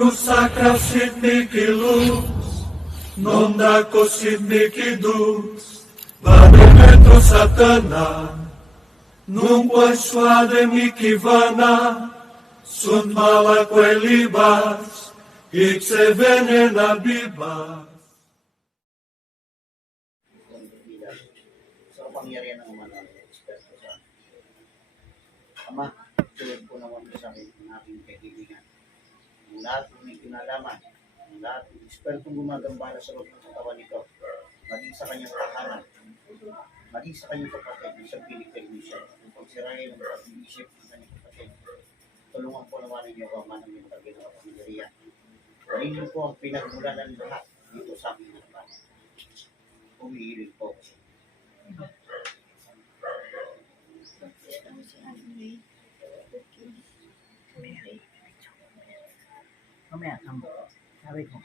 Sacra sit mihi lux, non daco sit mihi dux, vade petro satana, nunque suade mihi vana, sunt mala quelibas, ipse venena bibas. Sa pangyarihan ng mga eksperto sa Ama, tulad po naman po sa akin ng aking kaibigan. Ang lahat ng may kinalaman, ang lahat ng ekspertong gumagambala sa loob ng katawan nito, maging sa kanyang tahanan, maging sa kanyang kapatid, ng isang pinig-television, ang pagsirahin ng pag-iisip ng kanyang kapatid. Tulungan po naman ninyo ang manang yung kaginawa pangyarihan. Galing po ang pinagmulan ng lahat dito sa aking harapan. Umihilig po. Mamaya, sabi ko.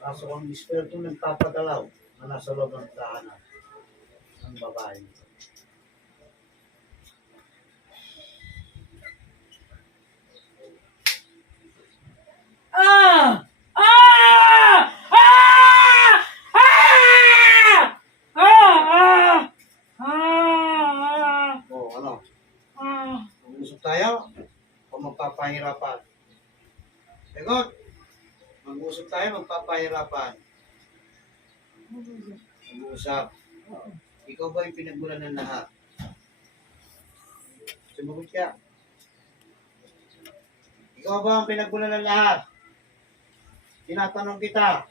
Kaso ang espiritu nagpapadalaw na nasa loob ng tahanan ng babae. Ah! Ah! Ah! Ah! Ah! Ah! O ano, Ah! mag-usap tayo o magpapahirapan? Tegot, mag-usap tayo, magpapahirapan. Mag-usap. Ikaw ba yung pinagmulan ng lahat? Sumagot ka. Ikaw ba ang pinagmulan ng lahat? Tinatanong kita.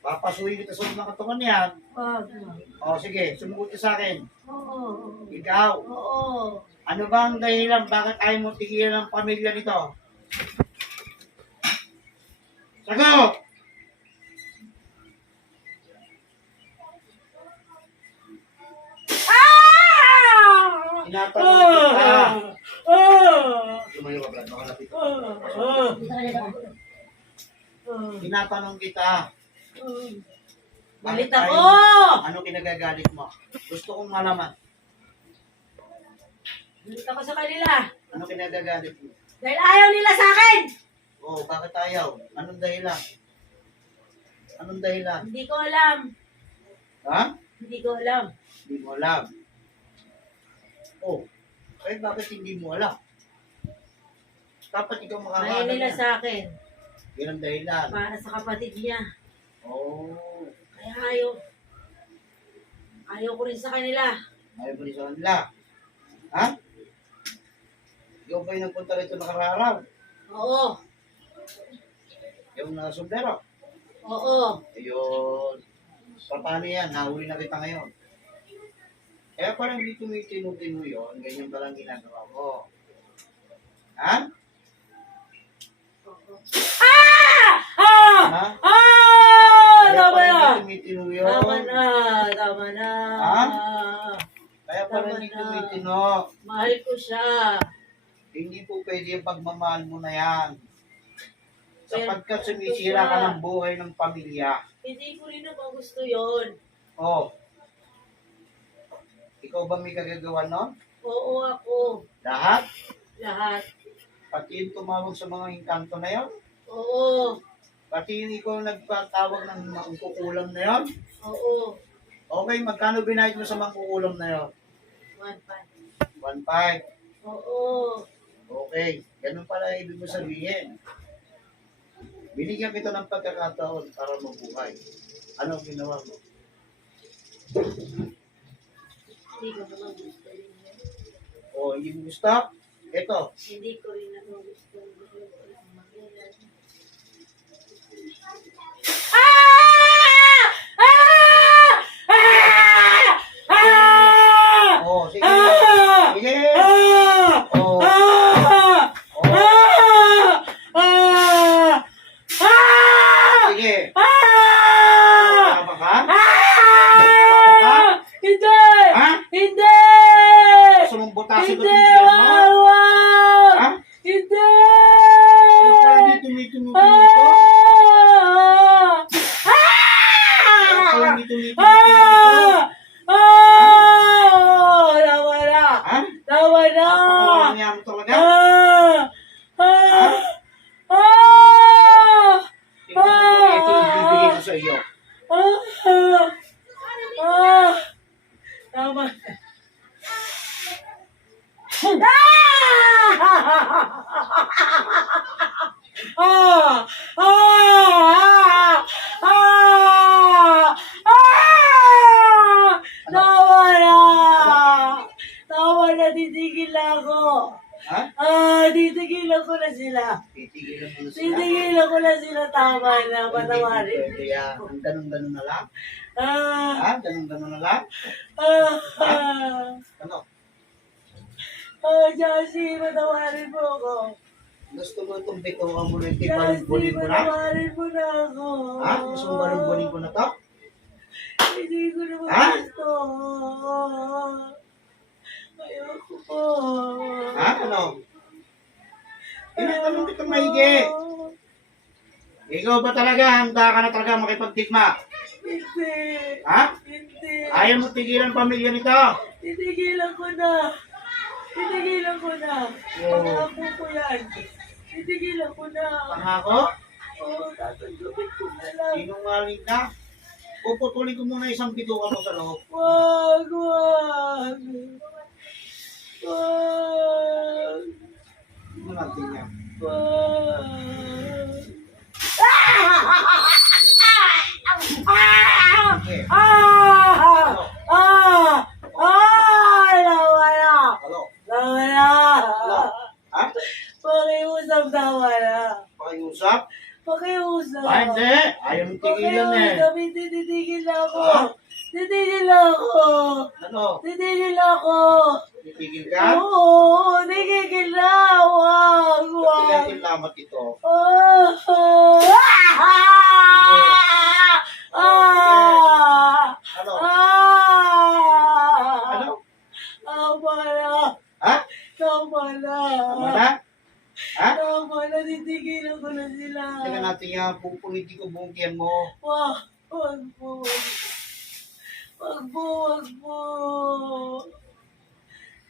Papasuhin kita sa loob ng katawan niyan. O sige, sumagot ka sa akin. Oo. Ikaw, Oo. ano ba ang dahilan bakit ayaw mo tigilan ng pamilya nito? Sagot! Ah! Tinatanong kita. Ah! Lumayo ka, Brad. Baka lapit. Ah! Tinatanong kita. Galit Bakit ako! ano kinagagalit mo? Gusto kong malaman. Galit ako sa kanila. Ano kinagagalit mo? Dahil ayaw nila sa akin! Oo, bakit ayaw? Anong dahilan? Anong dahilan? Hindi ko alam. Ha? Hindi ko alam. Hindi mo alam. Oh, kaya bakit hindi mo alam? Dapat ikaw Ayaw makakaalam nila yan. sa akin. Yan ang dahilan. Para sa kapatid niya. Oh, Kaya ayaw. Ayaw ko rin sa kanila. ayaw mo rin sa kanila. Ha? Ikaw ba yung nagpunta rito nakararaw? Oo. Yung sombrero? Oo. Ayun. Paano yan? Nahuli na kita ngayon. Kaya parang hindi tumitino-tino yun. Ganyan ba lang ginagawa mo? Ha? Ah! Ah! Ha? Ah! Kaya Tama parang na! hindi tumitino yun. Tama na! Tama na! Ha? Kaya parang Tama hindi na. tumitino. Mahal ko siya. Hindi po pwede yung pagmamahal mo na yan. Pero- Sapagkat sumisira ka ng buhay ng pamilya. Hindi ko rin naman gusto yon. Oh. Ikaw ba may kagagawa nun? Oo ako. Lahat? Lahat. Pati yung tumawag sa mga engkanto na yun? Oo. Pati yung ikaw nagpatawag ng mangkukulam na yon. Oo. Okay, magkano binayad mo sa mangkukulam na yon? 1.5. 1.5. Oo. Okay, ganun pala ibig mo sabihin. Binigyan kita ng pagkakataon para mabuhay. Anong ginawa mo? Hindi ko naman gusto rin yan. O, hindi mo gusto? Ito. Hindi ko rin naman gusto. Gusto ko lang mag-ilan. O, sige. Sige. O. O. Sige. Tama ka? Hindi! Ha? Hindi! Gusto mong butasin ko Hindi! tingin mo? Wag! Ha? Hindi! Ano pala hindi tumitumigil ito? Ano pala hindi tumitumigil ito? Tama na! Ha? Tama na! Napakawalang niya mo talaga? Tingnan mo, ito yung bibigay ko sa iyo. Tama. Tawa na! Tawa na, titigilan ko. Ha? Titigilan ko na sila. Titigilan mo na sila? Titigilan ko na sila, tama na, patawarin. Pwede yan. Ang ganun-ganun na lang? Ah, Ha? Ganun-ganun na lang? Ano? Josie, patawarin mo ako. Gusto mo itong bitukan mo na ito, Josie, balong-buling ko na? patawarin mo na ako. Ha? Gusto mo balong-buling ko na to? Hindi ko naman Ha? gusto. Ayoko po. Ha? Ano? Tinatanong kita maigi. Ikaw ba talaga, handa ka na talaga makipagtikma? Hindi. Ha? Hindi. Ayaw mo tigilan pamilya nito? Titigilan ko na. Titigilan ko na. Oo. Pangako ko yan. Titigilan ko na. Pangako? Oo, tatanggapin ko na lang. Sinungaling ka? Puputulin ko muna isang bitukan mo sa loob. Wag, wag. Wag. Hindi mo natin yan. Wag. Sige. Nawala. Halo? Nawala. Halo? Ha? Pakiusap nawala. Pakiusap? Pakiusap. Ah, hindi. Ayaw mo tigilan eh. Pakiusap, hindi titigil ako. Ha? Titigil ako. Ano? Titigil ako. Titigil ka? Oo, titigil na. Wag, wag. Tigatin lamat ito. Ano? Ano? Tama na. Ha? Tama na. Wala? Ha? Tama na. Titigilan ko na sila. Teka natin yan. Pupunitin ko buong tiyan mo. Wag. Wag po. Wag po. Wag po.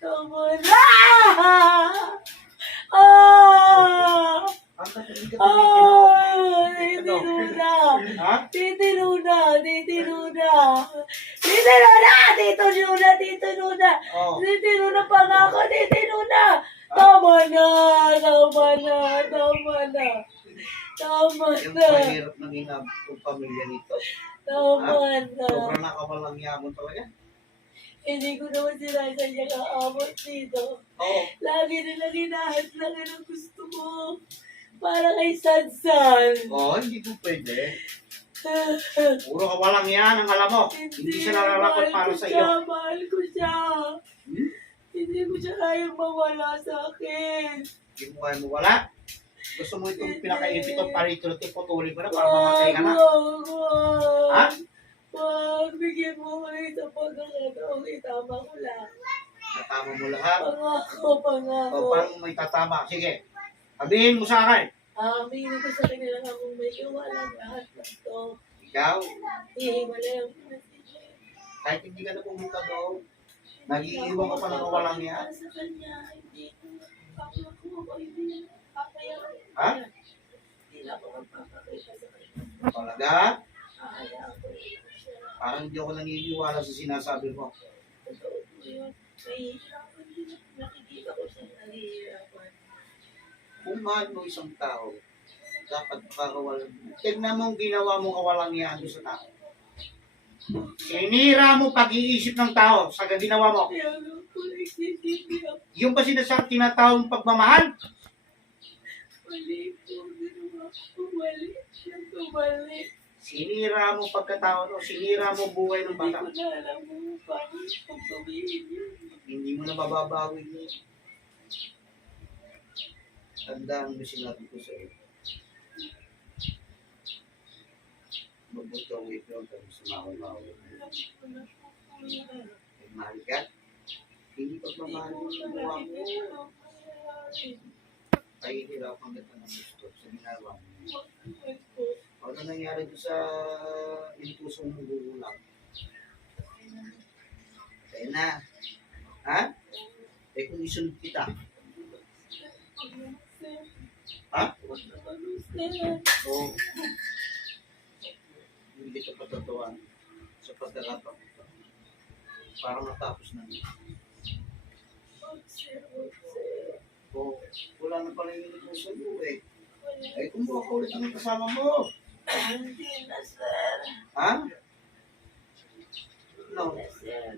Tama na. Ang katiling ka tumitin. Titinuna. Ha? Titinuna. Titinuna. Titinuna. Titinuna. Titinuna. Oh. Titinuna pangako. Titinuna. Tama na. Tama na. Tama na. Tama Yung na. mahirap ng inab ng pamilya nito. Tama na. Sobrang nakawalang yamon talaga. Hindi ko naman sinasadya kaamot dito. Oo. Lagi nilang hinahanap ng gusto mo. Para kay Sansan. Oo, hindi po pwede. Puro kawalang yan ang alam mo. Hindi siya nalalakot para sa iyo. Mahal ko siya. Hindi ko siya kayang mawala sa akin. Hindi mo kaya mawala. Gusto mo itong pinakaipit o parito na putulin ko na para Wag, mamatay ka na. wag, wag. Ha? Wag, bigyan mo ko ito pagkakataon. Itama ko lang. Natama mo lahat. Pangako, pangako. O paano may tatama? Sige. Sabihin mo sa akin. Aminin ko sa kanila nga kung may iwalang lahat ng to. Ikaw, Hihiwalay ang message. kahit hindi ka na pumunta doon, nag-iiwan ka pa ng kawalang yan. Sa kanya, hindi ko. Ako, hindi. Papaya. Ha? Hindi Hindi na ako magpapakita sa kanya. Talaga? Ahayaan ko yun, sir. Parang hindi ako naniniwala sa sinasabi mo. Totoo po yun. Nahihirapan din ako. Nakikita ko siya nahihirapan. Kung mahal mo isang tao, dapat pakawalan mo. Tignan mo ang ginawa mo kawalang yan doon sa tao. Sinira mo pag-iisip ng tao sa ginawa mo. Kaya nga po, nagsisisi ako. Yung ba sinasabi tinatawag pagmamahal? Mali po, ginawa ko. Mali. Siyempre, mali. Sinira mo pagkatao, no? Sinira mo buhay ng Hindi bata. ko na alam kung paano pagbabihin yun. Hindi mo na mababawi mo. Tandaan mo sinabi ko sa iyo. Mabuto ang ito ang sumawal-mawal. Wala po po yan. Mahal ka? Hindi pagmamahal mo yung gawa mo. Ay, hirapan kita ng gusto sa ginagawa mo. Ano nangyari doon sa impulso mong gugulang? Kaya na. Ha? Eh kung isunod kita. Ha? Oo. Hindi kita patatuan sa pagkakataon. Parang natapos na niya. Oo. Wala na pala yung impulso mo eh. Eh kung makakulit ang kasama mo. Hindi na, sir. Ha? No. Hindi na, sir.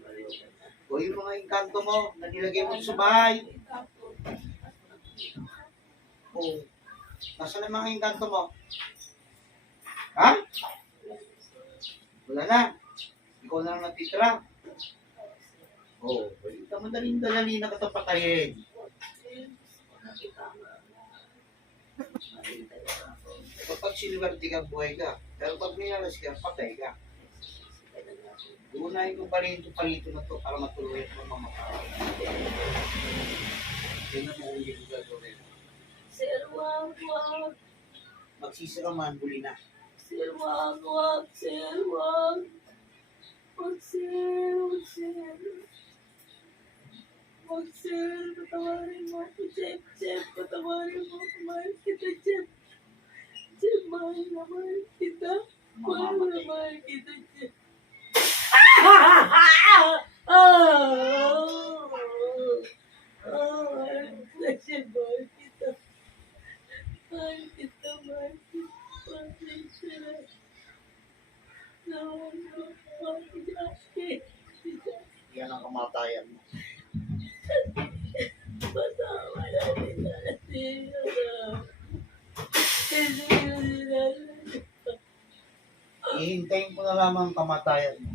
O yung mga engkanto mo na nilagay mo sa bahay. Oo. Nasaan ang mga engkanto mo? Ha? Wala na. Ikaw na lang natitira. Oo. Ito madaling-dali na katapatayin. Kapag sinuwerte ka, buhay ka. Pero pag minalas ka, patay ka. Unahin ko palito na to para matuloy at mamamakao. Yan ang mga hindi ko gagawin. Sir, wag. Magsisi ka man, huli na. Sir, wag. Sir, wag. Wag, sir. Wag, sir. Patawarin mo ako, Jeff. Patawarin mo ako. Mahal kita, Jeff. Jeff, mahal kita. Mahal kita, Jeff. Yan ang kamatayan mo. Ihintayin ko na lamang ang kamatayan mo.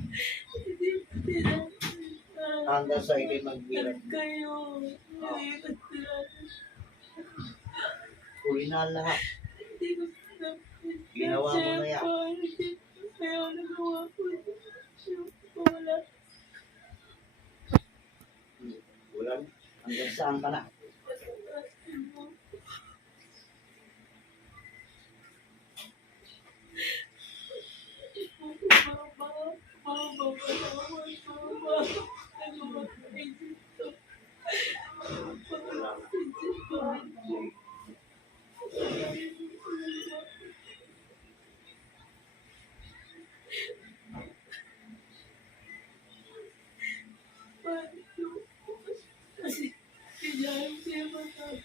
Hanggang sa ikay magbilang. Kayo. Huli na ang lahat. Ginawa mo na yan. Kaya nagawa ko. Wala. Wala. Hanggang saan ka na? Kasi kailangan siya matapos.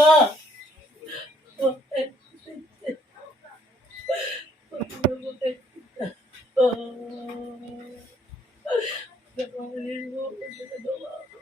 Bakit kita, Jeff? Bakit kita? Nakahalin mo ako sa nagawa ko.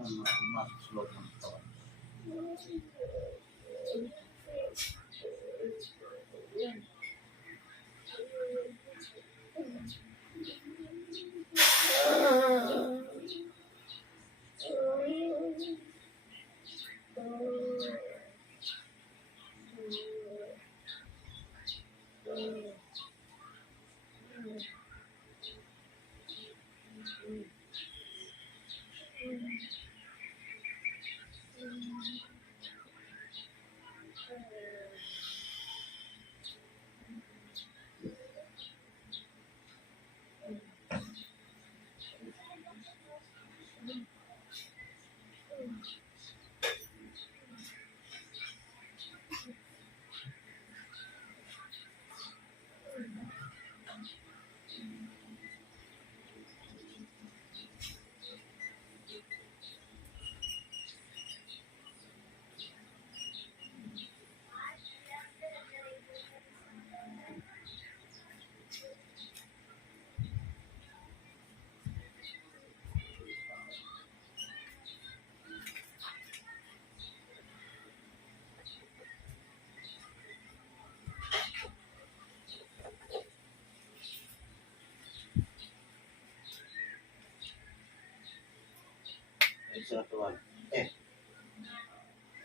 Pumasok sa loob ng katawan. Ay, sa katawan.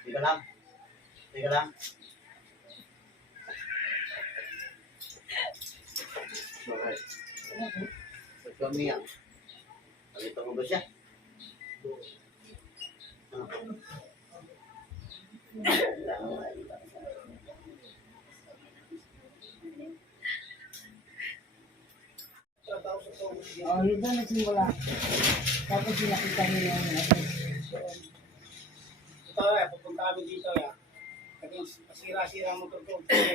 Tika lang. Tika lang. Bakit? Ba't ka umiyak? Nakita mo ba siya? Oh, yun doon nagsimula. Tapos sinakita nila yung Ito, pupunta kami dito, ya. Kasi masira-sira mo ito.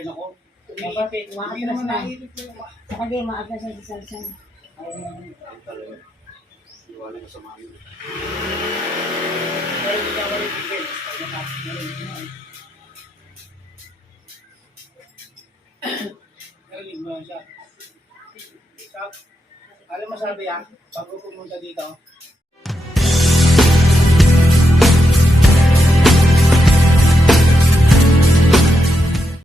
Ako, dapat hindi umaatras naman na. nahilig ko yung Saka di, umaatras na sa salsan. Ayun. Ang talaga. Iwanan ko sa mami. pero hindi ka maligigil. Basta natapos na rin. Narinig mo yan siya. Alam mo sabi, bago pumunta dito,